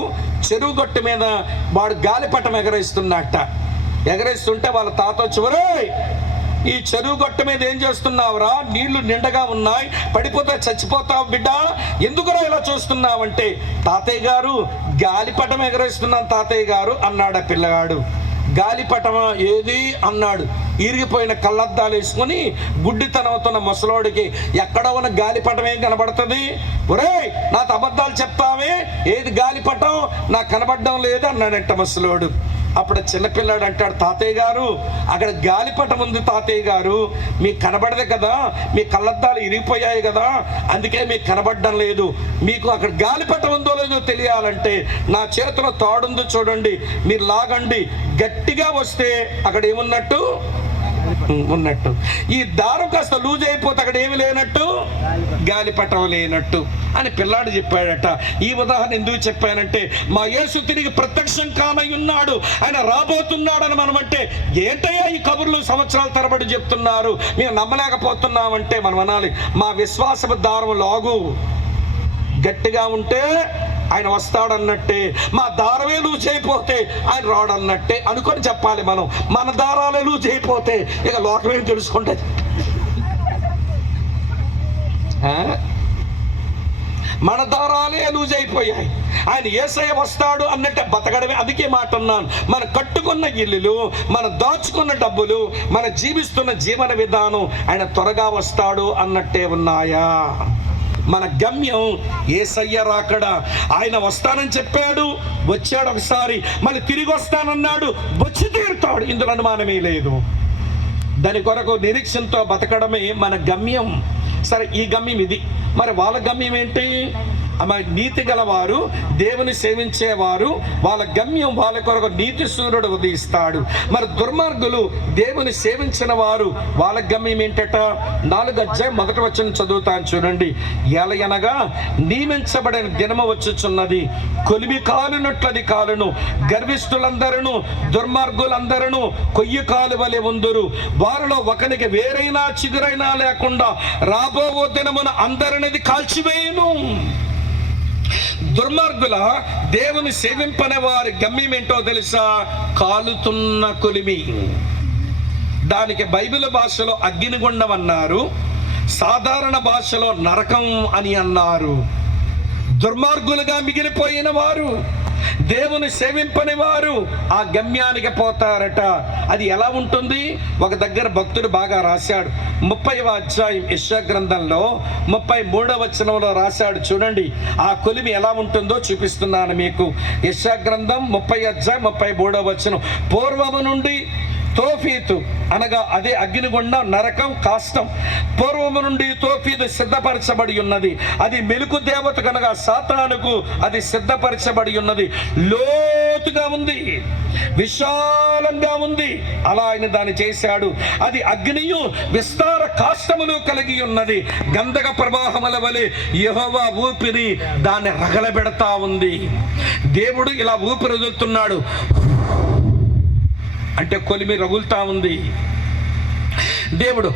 చెరువు గట్టు మీద వాడు గాలిపటం ఎగరేస్తున్నట్ట. ఎగరేస్తుంటే వాళ్ళ తాత వచ్చి, ఒరేయ్ ఈ చెరువు గట్టు మీద ఏం చేస్తున్నావురా, నీళ్లు నిండగా ఉన్నాయి, పడిపోతే చచ్చిపోతావు బిడ్డ, ఎందుకురా ఇలా చూస్తున్నావంటే, తాతయ్య గారు గాలిపటం ఎగరేస్తున్నాను తాతయ్య గారు అన్నాడు ఆ పిల్లగాడు. గాలిపటం ఏది అన్నాడు. ఇరిగిపోయిన కళ్ళద్దాలు వేసుకొని గుడ్డితనవుతున్న ముసలోడికి ఎక్కడ ఉన్న గాలిపటం ఏం కనబడుతుంది? ఒరేయ్ నాతో అబద్ధాలు చెప్తావే, ఏది గాలిపటం నాకు కనబడడం లేదు అన్నాడంట ముసలోడు. అప్పుడు చిన్నపిల్లాడు అంటాడు, తాతయ్య గారు అక్కడ గాలిపటం ఉంది తాతయ్య గారు, మీకు కనబడదు కదా, మీ కళ్ళద్దాలు ఇరిగిపోయాయి కదా, అందుకే మీకు కనబడడం లేదు. మీకు అక్కడ గాలిపటం ఉందో లేదో తెలియాలంటే నా చేతిలో తాడుందో చూడండి, మీరు లాగండి, గట్టిగా వస్తే అక్కడ ఏమున్నట్టు ఉన్నట్టు, ఈ దారం కాస్త లూజ్ అయిపోతే అక్కడ ఏమి లేనట్టు, గాలిపటం లేనట్టు అని పిల్లాడు చెప్పాడట. ఈ ఉదాహరణ ఎందుకు చెప్పానంటే, మా యేసు తిరిగి ప్రత్యక్షం కానయ్యున్నాడు, ఆయన రాబోతున్నాడని మనం అంటే, ఏంటయ్యా ఈ కబుర్లు సంవత్సరాల తరబడి చెప్తున్నారు, మేము నమ్మలేకపోతున్నామంటే మనం అనాలి, మా విశ్వాసపు దారం లాగు గట్టిగా ఉంటే ఆయన వస్తాడన్నట్టే, మా దారమే లూజ్ అయిపోతే ఆయన రాడన్నట్టే అనుకొని చెప్పాలి మనం. మన దారాలే లూజ్ అయిపోతే ఇక లోకమే తెలుసుకుంటుంది. మన దారాలే లూజ్ అయిపోయాయి, ఆయన యేసయ్య వస్తాడు అన్నట్టే బతకడమే. అందుకే మాట అన్నాను, మనం కట్టుకున్న ఇల్లులు, మనం దాచుకున్న డబ్బులు, మన జీవిస్తున్న జీవన విధానం ఆయన త్వరగా వస్తాడు అన్నట్టే ఉన్నాయా? మన గమ్యం యేసయ్య రాకడ. ఆయన వస్తానని చెప్పాడు, వచ్చాడు ఒకసారి, మళ్ళీ తిరిగి వస్తానన్నాడు, వచ్చి తీరుతాడు, ఇందులో అనుమానమే లేదు. దాని కొరకు నిరీక్షణతో బతకడమే మన గమ్యం. సరే ఈ గమ్యం ఇది, మరి వాళ్ళ గమ్యం ఏంటి? నీతి గలవారు, దేవుని సేవించేవారు, వాళ్ళ గమ్యం వాళ్ళ కొరకు నీతి సూర్యుడు ఉదయిస్తాడు. మరి దుర్మార్గులు, దేవుని సేవించిన వారు, వాళ్ళ గమ్యం ఏంటట? 4వ అధ్యాయం 1వ వచనం చదువుతాను చూడండి. ఎలయనగా నియమించబడిన దినము వచ్చుచున్నది, కొలిమి కాలునట్లది కాలును, గర్విష్ఠులందరూ దుర్మార్గులందరూ కొయ్యి కాలు వలె ఉందురు, వారిలో ఒకనికి వేరైనా చిగురైనా లేకుండా రాబో దినమున అందరినది కాల్చివేయును. దుర్మార్గుల, దేవుని సేవింపనే వారి గమ్యం ఏంటో తెలుసా? కాలుతున్న కొలిమి. దానికి బైబిల్ భాషలో అగ్నిగుండం అన్నారు, సాధారణ భాషలో నరకం అని అన్నారు. దుర్మార్గులుగా మిగిలిపోయిన వారు, దేవుని సేవింపని వారు ఆ గమ్యానికి పోతారట. అది ఎలా ఉంటుంది? ఒక దగ్గర భక్తుడు బాగా రాశాడు. 30వ అధ్యాయం యెషయా గ్రంథంలో 33వ వచనంలో రాశాడు. చూడండి ఆ కొలిమి ఎలా ఉంటుందో చూపిస్తున్నాను మీకు. యెషయా గ్రంథం 30 అధ్యాయం 33వ వచనం. పూర్వము నుండి తోఫీతు అనగా అదే అగ్నిగుండం, నరకం, కాష్టం. పూర్వము నుండి తోఫీతు సిద్ధపరచబడి ఉన్నది. అది మెలుకు దేవత కనుక సాతానుకు అది సిద్ధపరచబడి ఉన్నది. లోతుగా ఉంది, విశాలంగా ఉంది. అలా ఆయన దాన్ని చేశాడు. అది అగ్నియు విస్తార కాష్టములు కలిగి ఉన్నది. గంధక ప్రవాహముల వలె యెహోవా ఊపిరి దాన్ని రగలబెడతా ఉంది. దేవుడు ఇలా ఊపిరి వదులుతున్నాడు అంటే కొలిమి రగులుతా ఉంది. దేవుడు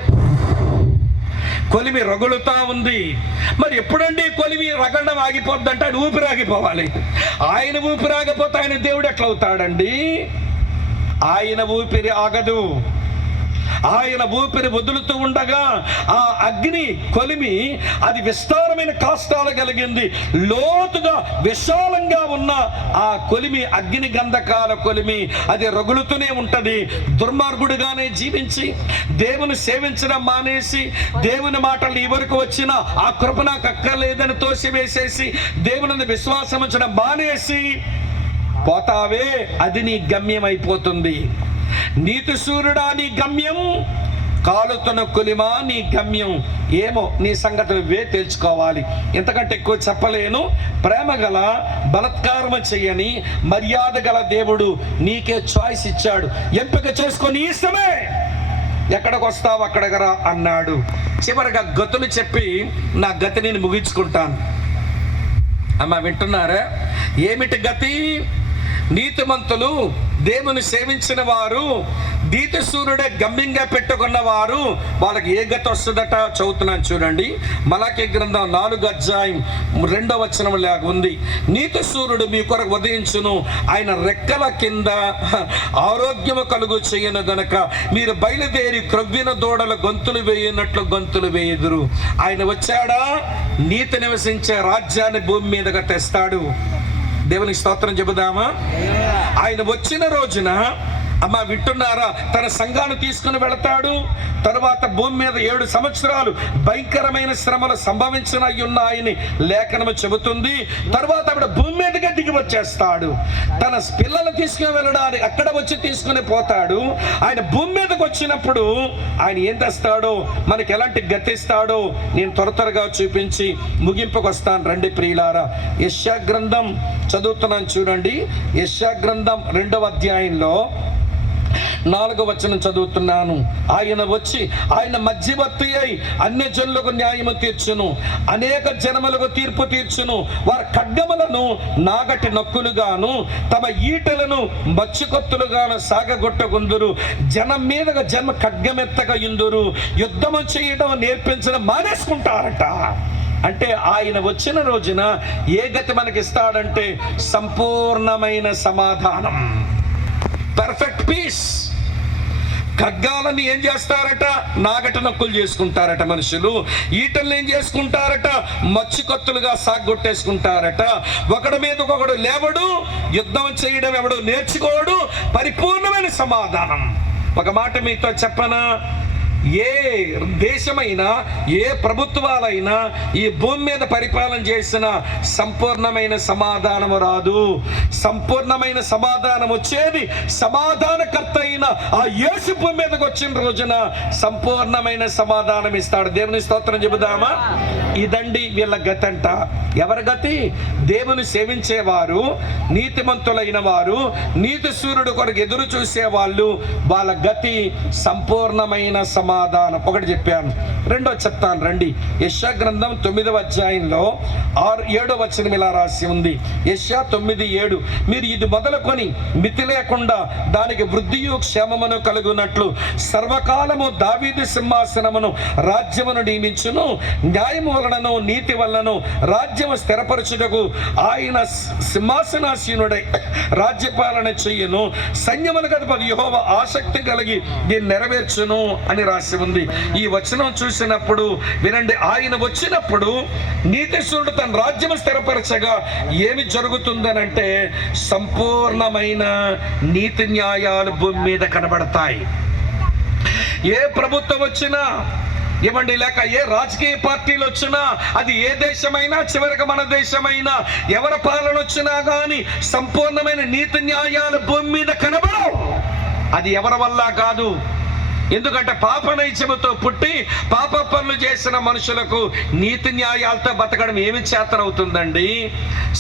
కొలిమి రగులుతా ఉంది. మరి ఎప్పుడండి కొలిమి రగలడం ఆగిపోద్దంటే ఆయన ఊపిరి ఆగిపోవాలి. ఆయన ఊపిరి ఆగిపోతే ఆయన దేవుడు ఎట్లా అవుతాడండి? ఆయన ఊపిరి ఆగదు. ఆయన ఊపిరి వదులుతూ ఉండగా ఆ అగ్ని కొలిమి అది విస్తారమైన కాష్టాలు కలిగింది. లోతుగా విశాలంగా ఉన్న ఆ కొలిమి, అగ్ని గంధకాల కొలిమి అది రగులుతూనే ఉంటది. దుర్మార్గుడుగానే జీవించి దేవుని సేవించడం మానేసి, దేవుని మాటలు ఈ వరకు వచ్చిన ఆ కృప నాకు అక్కర్లేదని తోసివేసేసి దేవుని విశ్వాసం ఉంచడం మానేసి పోతావే, అది నీ గమ్యం అయిపోతుంది. నీతి సూర్యుడా నీ గమ్యం, కాలుతున్న కొలిమా నీ గమ్యం. ఏమో నీ సంగతి నువ్వే తెలుసుకోవాలి. ఎంతకంటే ఎక్కువ చెప్పలేను. ప్రేమ గల, బలత్కారము చెయ్యని, మర్యాద గల దేవుడు నీకే చాయిస్ ఇచ్చాడు. ఎంపిక చేసుకొని ఇష్టమే, ఎక్కడికి వస్తావు అక్కడికి రా అన్నాడు. చివరిగా గతులు చెప్పి నా గతి నేను ముగించుకుంటాను. అమ్మ వింటున్నారా? ఏమిటి గతి? నీతిమంతులు, దేవుని సేవించిన వారు, నీతి సూర్యుడే గమ్యంగా పెట్టుకున్న వారు, వాళ్ళకి ఏ గతి వస్తుందట? చదువుతున్నాను చూడండి. మలాకీ గ్రంథం 4వ అధ్యాయం 2వ వచనం లాగా ఉంది. నీతి సూర్యుడు మీ కొరకు ఉదయించును, ఆయన రెక్కల కింద ఆరోగ్యము కలుగు చేయను గనక మీరు బయలుదేరి క్రొవ్విన దూడల గొంతులు వేయునట్లు గొంతులు వేయుదురు. ఆయన వచ్చాడా? నీతి నివసించే రాజ్యాన్ని భూమి మీదగా తెస్తాడు. దేవునికి స్తోత్రం చెబుదామా? ఆయన వచ్చిన రోజున, అమ్మ వింటున్నారా, తన సంఘాన్ని తీసుకుని వెళతాడు. తరువాత భూమి మీద 7 సంవత్సరాలు భయంకరమైన శ్రమలు సంభవించనున్నాయని లేఖనము చెబుతుంది. తరువాత ఆవిడ భూమి మీదగా దిగి వచ్చేస్తాడు. తన పిల్లలు తీసుకుని వెళ్ళడానికి అక్కడ వచ్చి తీసుకుని పోతాడు. ఆయన భూమి మీదకి వచ్చినప్పుడు ఆయన ఏం తెస్తాడో, మనకి ఎలాంటి గతిస్తాడో నేను త్వరగా చూపించి ముగింపుకు వస్తాను. రండి ప్రియులారా. యెషయా గ్రంథం చదువుతున్నాను చూడండి. యెషయా గ్రంథం 2వ అధ్యాయంలో 4వ వచనం చదువుతున్నాను. ఆయన వచ్చి ఆయన మధ్యవర్తి అయి అన్యజనులకు న్యాయము తీర్చును, అనేక జనములకు తీర్పు తీర్చును. వారి ఖడ్గములను నాగటి నొక్కులుగాను, తమ ఈటలను మచ్చుకొత్తులుగాను సాగగొట్టకుందురు. జనం మీదగా జన్మ ఖడ్గమెత్తగా ఇందురు. యుద్ధము చేయడం నేర్పించడం మానేసుకుంటారట. అంటే ఆయన వచ్చిన రోజున ఏ గతి మనకి ఇస్తాడంటే సంపూర్ణమైన సమాధానం, పర్ఫెక్ట్ పీస్. ఖడ్గాలను ఏం చేస్తారట? నాగట నొక్కులు చేసుకుంటారట మనుషులు. ఈటలను ఏం చేసుకుంటారట? మచ్చుకొత్తులుగా సాగొట్టేసుకుంటారట. ఒకడి మీద ఒకడు లేవడు, యుద్ధం చేయడం ఎవడు నేర్చుకోడు. పరిపూర్ణమైన సమాధానం. ఒక మాట మీతో చెప్పనా? ఏ దేశమైనా, ఏ ప్రభుత్వాలైనా ఈ భూమి మీద పరిపాలన చేసిన సంపూర్ణమైన సమాధానము రాదు. సంపూర్ణమైన సమాధానం వచ్చేది సమాధానకర్త అయిన ఆ యేసు భూమి మీదకి వచ్చిన రోజున సంపూర్ణమైన సమాధానం ఇస్తాడు. దేవుని స్తోత్రం చెబుదామా? ఇదండి వీళ్ళ గతి అంట. ఎవరి గతి? దేవుని సేవించేవారు, నీతిమంతులైన వారు, నీతి సూర్యుడు కొరకు ఎదురు చూసేవాళ్ళు, వాళ్ళ గతి సంపూర్ణమైన సమాధానం. ఒకటి చెప్పాను, రెండో చెప్తాను రండి. యెషయా గ్రంథం 9వ అధ్యాయంలో 7వ వచనం ఇలా రాసి ఉంది. యెషయా 9:7 మీరు ఇది మొదలుకొని మితి లేకుండా దానికి వృద్ధియు క్షేమమును కలుగునట్లు సర్వకాలము దావీదు సింహాసనమును రాజ్యమును నియమించును, న్యాయము వలన వలనను నీతి వలనను రాజ్యము స్థిరపరచుటకు ఆయన సింహాసనాసీనుడై రాజ్యపాలన చెయ్యను. సైన్యములకు అధిపతి యెహోవా ఆసక్తి కలిగి దీన్ని నెరవేర్చును అని రాసి ఉంది. ఈ వచనం చూసినప్పుడు వినండి, ఆయన వచ్చినప్పుడు నీతిశూరుడు తన రాజ్యము స్థిరపరచగా ఏమి జరుగుతుందనంటే సంపూర్ణమైన నీతి న్యాయాలు భూమి మీద కనబడతాయి. ఏ ప్రభుత్వం వచ్చినా ఇవ్వండి, లేక ఏ రాజకీయ పార్టీలు వచ్చినా, అది ఏ దేశమైనా, చివరికి మన దేశమైనా, ఎవరి పాలన వచ్చినా కానీ సంపూర్ణమైన నీతి న్యాయాలు భూమి మీద కనబడవు. అది ఎవరి వల్ల కాదు. ఎందుకంటే పాప నైత్యముతో పుట్టి పాప పనులు చేసిన మనుషులకు నీతి న్యాయాలతో బతకడం ఏమి చేతనవుతుందండి?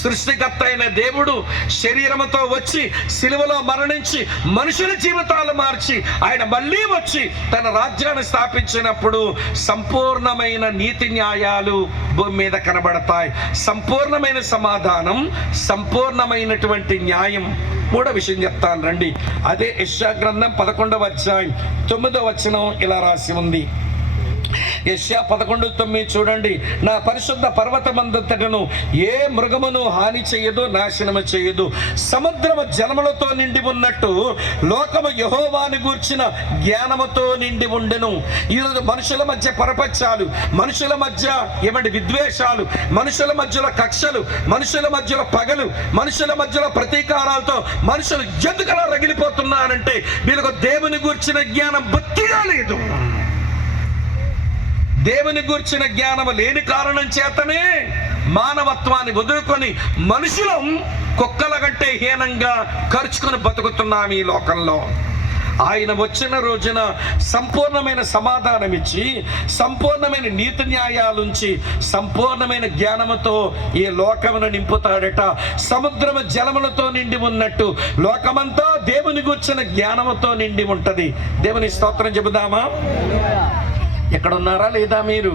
సృష్టికర్త అయిన దేవుడు శరీరముతో వచ్చి సిలువలో మరణించి మనుషుల జీవితాలు మార్చి ఆయన మళ్ళీ వచ్చి తన రాజ్యాన్ని స్థాపించినప్పుడు సంపూర్ణమైన నీతి న్యాయాలు భూమి మీద కనబడతాయి. సంపూర్ణమైన సమాధానం, సంపూర్ణమైనటువంటి న్యాయం. మూడో విషయం చెప్తాను రండి. అదే యెషయా గ్రంథం 11వ అధ్యాయం 9వ వచనం ఇలా రాసి ఉంది. యెషయా 11:9 చూడండి. నా పరిశుద్ధ పర్వతమందంతటను ఏ మృగమును హాని చేయదు, నాశనము చేయదు. సముద్రము జలములతో నిండి ఉన్నట్టు లోకము యెహోవాని గూర్చిన జ్ఞానముతో నిండి ఉండెను. ఈరోజు మనుషుల మధ్య పరపచ్చాలు, మనుషుల మధ్య ఏమంటే విద్వేషాలు, మనుషుల మధ్యలో కక్షలు, మనుషుల మధ్యలో పగలు, మనుషుల మధ్యలో ప్రతీకారాలతో మనుషులు ఎందుకలా రగిలిపోతున్నారంటే వీళ్ళకు దేవుని గూర్చిన జ్ఞానం బొత్తిగా లేదు. దేవుని గూర్చిన జ్ఞానము లేని కారణం చేతనే మానవత్వాన్ని వదులుకొని మనుషులం కుక్కల కంటే హీనంగా ఖర్చుకొని బతుకుతున్నాం ఈ లోకంలో. ఆయన వచ్చిన రోజున సంపూర్ణమైన సమాధానం ఇచ్చి, సంపూర్ణమైన నీతి న్యాయాలుంచి, సంపూర్ణమైన జ్ఞానముతో ఈ లోకమును నింపుతాడట. సముద్రము జలములతో నిండి ఉన్నట్టు లోకమంతా దేవుని గూర్చిన జ్ఞానముతో నిండి ఉంటది. దేవుని స్తోత్రం చెబుదామా? ఎక్కడ ఉన్నారా లేదా మీరు?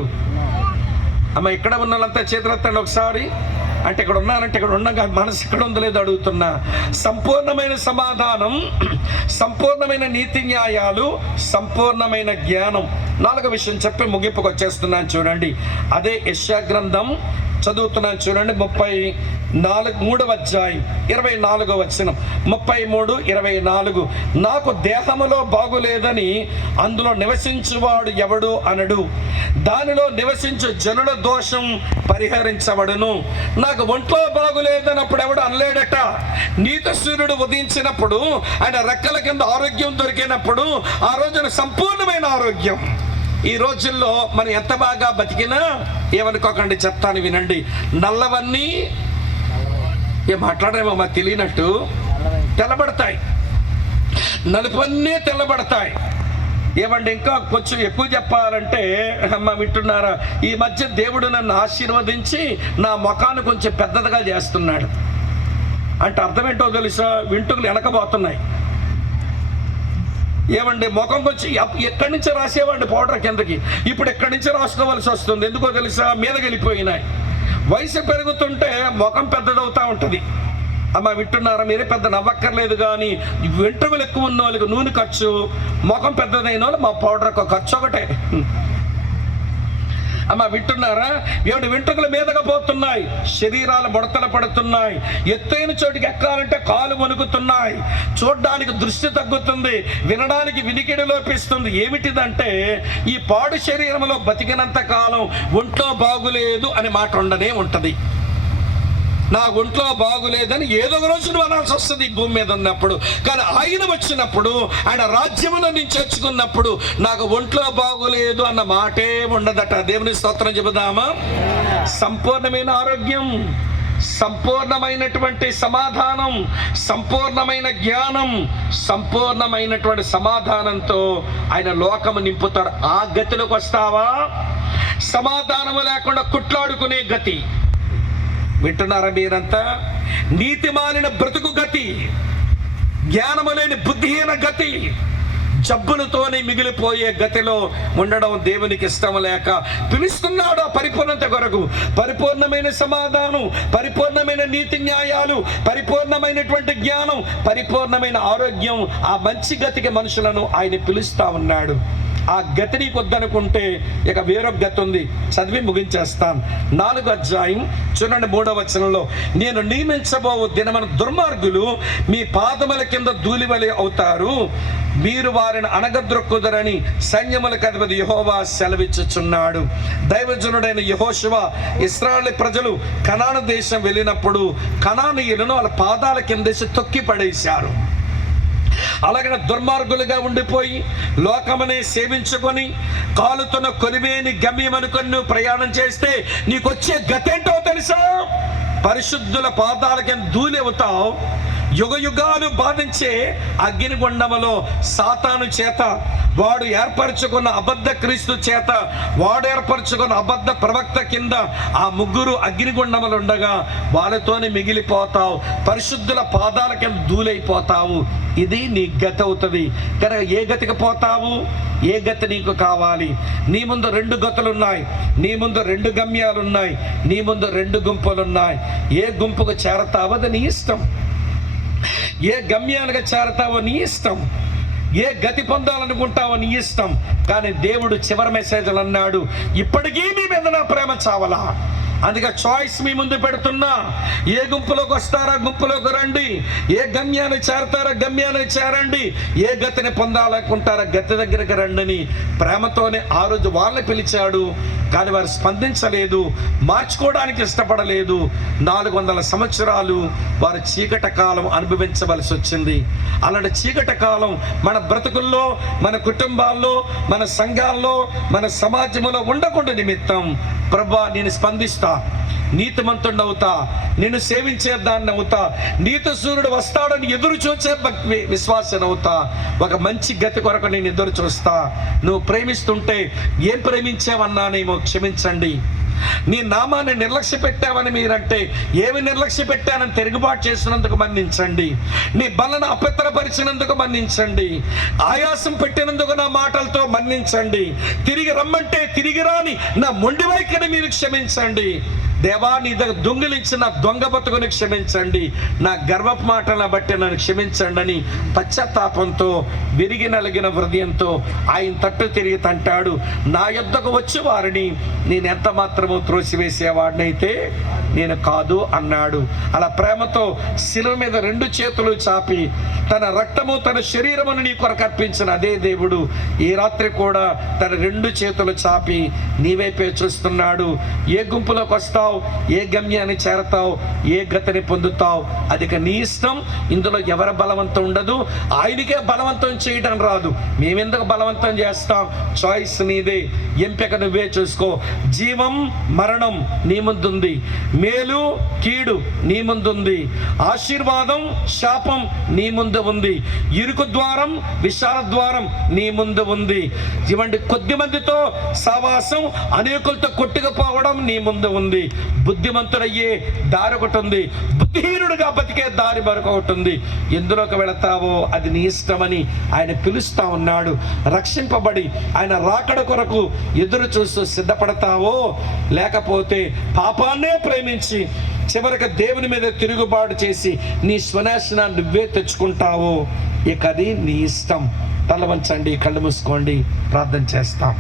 అమ్మ, ఇక్కడ ఉన్న వాళ్ళంతా చేతులెత్తండి ఒకసారి. అంటే ఇక్కడ ఉన్నారంటే ఇక్కడ ఉండగా మనసు ఇక్కడ ఉందో లేదో అడుగుతున్నా. సంపూర్ణమైన సమాధానం, సంపూర్ణమైన నీతి న్యాయాలు, సంపూర్ణమైన జ్ఞానం. నాలుగో విషయం చెప్పి ముగింపుకు వచ్చేస్తున్నాను చూడండి. అదే యెషయా గ్రంథం చదువుతున్నాను చూడండి. 3వ అధ్యాయం 24వ వచనం. 33:24. నాకు దేహములో బాగులేదని అందులో నివసించువాడు ఎవడు అనడు, దానిలో నివసించు జనుల దోషం పరిహరించబడును. నాకు ఒంట్లో బాగులేదన్నప్పుడు ఎవడు అనలేడట. నీతిశూరుడు ఉదయించినప్పుడు ఆయన రెక్కల కింద ఆరోగ్యం దొరికినప్పుడు ఆ రోజున సంపూర్ణమైన ఆరోగ్యం. ఈ రోజుల్లో మనం ఎంత బాగా బతికినా ఏమనుకోకండి, చెప్తాను వినండి. నల్లవన్నీ ఏం మాట్లాడేమో మాకు తెలియనట్టు తెల్లబడతాయి, నలుపన్నీ తెల్లబడతాయి. ఏమండి, ఇంకా కొంచెం ఎక్కువ చెప్పాలంటే అమ్మ వింటున్నారా, ఈ మధ్య దేవుడు నన్ను ఆశీర్వదించి నా ముఖాన్ని కొంచెం పెద్దదిగా చేస్తున్నాడు. అంటే అర్థం ఏంటో తెలుసా? వెంట్రుకలు వెనకబోతున్నాయి. ఏమండి, ముఖం కొంచెం ఎక్కడి నుంచి రాసేవాడిని పౌడర్ కిందకి, ఇప్పుడు ఎక్కడి నుంచి రాసుకోవాల్సి వస్తుంది. ఎందుకో తెలుసా? మీదకి వెళ్ళిపోయినాయి. వయసు పెరుగుతుంటే ముఖం పెద్దదవుతూ ఉంటుంది. అమ్మ వింటున్నారా? మీరే పెద్ద నవ్వక్కర్లేదు, కానీ వెంట్రుకలు ఎక్కువ ఉన్న వాళ్ళకి నూనె ఖర్చు, ముఖం పెద్దదైన వాళ్ళు మా పౌడర్ ఖర్చు ఒకటే. అమ్మ వింటున్నారా? ఏమిటి, వెంట్రుకల మీదగా పోతున్నాయి, శరీరాలు ముడతలు పడుతున్నాయి, ఎత్తైన చోటికి ఎక్కాలంటే కాలు వణుకుతున్నాయి, చూడడానికి దృష్టి తగ్గుతుంది, వినడానికి వినికిడి లోపిస్తుంది. ఏమిటిదంటే ఈ పాడు శరీరంలో బతికినంత కాలం ఒంట్లో బాగులేదు అనే మాట ఉండనే ఉంటది. నా ఒంట్లో బాగులేదని ఏదో ఒక రోజున అనాల్సి వస్తుంది ఈ భూమి మీద ఉన్నప్పుడు. కానీ ఆయన వచ్చినప్పుడు, ఆయన రాజ్యములో నుంచి వచ్చుకున్నప్పుడు నాకు ఒంట్లో బాగులేదు అన్న మాటే ఉండదట. దేవుని స్తోత్రం చెబుదామా? సంపూర్ణమైన ఆరోగ్యం, సంపూర్ణమైనటువంటి సమాధానం, సంపూర్ణమైన జ్ఞానం, సంపూర్ణమైనటువంటి సమాధానంతో ఆయన లోకము నింపుతాడు. ఆ గతిలోకి వస్తావా? సమాధానము లేకుండా కుట్లాడుకునే గతి. వింటున్నారా మీరంతా? నీతి మాలిన బ్రతుకు గతి, జ్ఞానము లేని బుద్ధిహీన గతి, జబ్బులతోనే మిగిలిపోయే గతిలో ఉండడం దేవునికి ఇష్టం లేక పిలుస్తున్నాడు ఆ పరిపూర్ణత కొరకు. పరిపూర్ణమైన సమాధానం, పరిపూర్ణమైన నీతి న్యాయాలు, పరిపూర్ణమైనటువంటి జ్ఞానం, పరిపూర్ణమైన ఆరోగ్యం, ఆ మంచి గతికి మనుషులను ఆయన పిలుస్తా ఉన్నాడు. ఆ గతి నీకు వద్దనుకుంటే ఇక వేరొక గతి ఉంది, చదివి ముగించేస్తాను. 4వ అధ్యాయం చూడండి 3వ వచనంలో, నేను నియమించబోవు దినమున దుర్మార్గులు మీ పాదముల కింద ధూళివలె అవుతారు, మీరు వారిని అణగద్రొక్కుదరని సైన్యములకు అధిపతి యెహోవా సెలవిచ్చుచున్నాడు. దైవజనుడైన యెహోషువ ఇశ్రాయేలు ప్రజలు కనాను దేశం వెళ్ళినప్పుడు కనానీయులను వాళ్ళ పాదాల కిందేసి తొక్కి పడేశారు. అలాగే దుర్మార్గులుగా ఉండిపోయి లోకమనే సేవించుకొని కాలుతున్న కొలిమేని గమ్యం అనుకొని నువ్వు ప్రయాణం చేస్తే నీకు వచ్చే గతేంటో తెలుసా? పరిశుద్ధుల పాదాల కింద ధూళి అవుతావు. యుగ యుగాలు బాధించే అగ్నిగుండములో సాతాను చేత, వాడు ఏర్పరచుకున్న అబద్ధ క్రీస్తు చేత, వాడు ఏర్పరచుకున్న అబద్ధ ప్రవక్త కింద ఆ ముగ్గురు అగ్నిగుండములు ఉండగా వాళ్ళతోనే మిగిలిపోతావు. పరిశుద్ధుల పాదాల కింద ధూళైపోతావు. ఇది నీ గతి అవుతుంది. కనుక ఏ గతికి పోతావు? ఏ గతి నీకు కావాలి? నీ ముందు 2 గతులున్నాయి, నీ ముందు 2 గమ్యాలున్నాయి, నీ ముందు 2 గుంపులున్నాయి. ఏ గుంపుకు చేరతావో అది నీ ఇష్టం. ఏ గమ్యానికి చేరతావో నీ ఇష్టం. ఏ గతి పొందాలనుకుంటావో నీ ఇష్టం. కానీ దేవుడు చివరి మెసేజ్లు అన్నాడు, ఇప్పటికీ మీ మీద నా ప్రేమ చావలా. అందుకే చాయిస్ మీ ముందు పెడుతున్నా. ఏ గుంపులోకి వస్తారా గుంపులోకి రండి, ఏ గమ్యాన్ని చేరతారా గమ్యాన్ని చేరండి, ఏ గతిని పొందాలనుకుంటారా గతి దగ్గరికి రండిని ప్రేమతోనే ఆ రోజు వాళ్ళని పిలిచాడు. కానీ వారు స్పందించలేదు, మార్చుకోవడానికి ఇష్టపడలేదు. 400 సంవత్సరాలు వారు చీకటి కాలం అనుభవించవలసి వచ్చింది. అలాంటి చీకటి కాలం మన బ్రతుకుల్లో, మన కుటుంబాల్లో, మన సంఘాల్లో, మన సమాజంలో ఉండకుండా నిమిత్తం ప్రభువా నేను స్పందిస్తా, నీతిమంతుడు అవుతా, నేను సేవించేదాన్ని అవుతా, నీతి సూర్యుడు వస్తాడని ఎదురు చూసే విశ్వాసం అవుతా, ఒక మంచి గతి కొరకు నేను ఎదురు చూస్తా. నువ్వు ప్రేమిస్తుంటే ఏం ప్రేమించావన్నానేమో క్షమించండి. నీ నామాన్ని నిర్లక్ష్య పెట్టావని మీరంటే ఏమి నిర్లక్ష్య పెట్టానని తిరుగుబాటు చేసినందుకు మన్నించండి. నీ బలను అపవిత్రపరిచినందుకు మన్నించండి. ఆయాసం పెట్టినందుకు నా మాటలతో మన్నించండి. తిరిగి రమ్మంటే తిరిగి రాని నా మొండి వైఖరిని మీరు క్షమించండి. దేవా నీ దగ్గర దొంగిలించిన దొంగ బతుకుని క్షమించండి, నా గర్వపు మాటలను బట్టి నన్ను క్షమించండి అని పశ్చాత్తాపంతో విరిగి నలిగిన హృదయంతో ఆయన తట్టు తిరిగి తంటాడు. నా యొద్దకు వచ్చి వారిని నేను ఎంత మాత్రమో త్రోసివేసేవాడినైతే నేను కాదు అన్నాడు. అలా ప్రేమతో శిలువ మీద 2 చేతులు చాపి తన రక్తము తన శరీరమును నీ కొరకు అర్పించిన అదే దేవుడు ఈ రాత్రి కూడా తన 2 చేతులు చాపి నీ వైపే చూస్తున్నాడు. ఏ గుంపులోకి వస్తావు, ఏ గమ్యాన్ని చేరతావు, ఏ గతిని పొందుతావు అది నీ ఇష్టం. ఇందులో ఎవరి బలవంతం ఉండదు. ఆయనకే బలవంతం చేయడం రాదు, మేమెందుకు బలవంతం చేస్తాం? చాయిస్ నీదే, ఎంపిక నువ్వే చూసుకో. జీవం మరణం నీ ముందుంది, మేలు కీడు నీ ముందుంది, ఆశీర్వాదం శాపం నీ ముందు ఉంది, ఇరుకు ద్వారం విశాల ద్వారం నీ ముందు ఉంది. ఇవంటి కొద్ది మందితో సహవాసం అనేకులతో కొట్టుకుపోవడం నీ ముందు ఉంది. బుద్ధిమంతుడయ్యే దారి ఒకటి ఉంది, బుద్ధిహీనుడుగా బతికే దారి మరొకటి ఉంది. ఎందులోకి వెళతావో అది నీ ఇష్టమని ఆయన పిలుస్తా ఉన్నాడు. రక్షింపబడి ఆయన రాకడ కొరకు ఎదురు చూస్తూ సిద్ధపడతావో, లేకపోతే పాపాన్నే ప్రేమించి చివరికి దేవుని మీద తిరుగుబాటు చేసి నీ స్వనాశనాన్ని నువ్వే తెచ్చుకుంటావో, ఇక అది నీ ఇష్టం. తల వంచండి, కళ్ళు మూసుకోండి, ప్రార్థన చేస్తాం.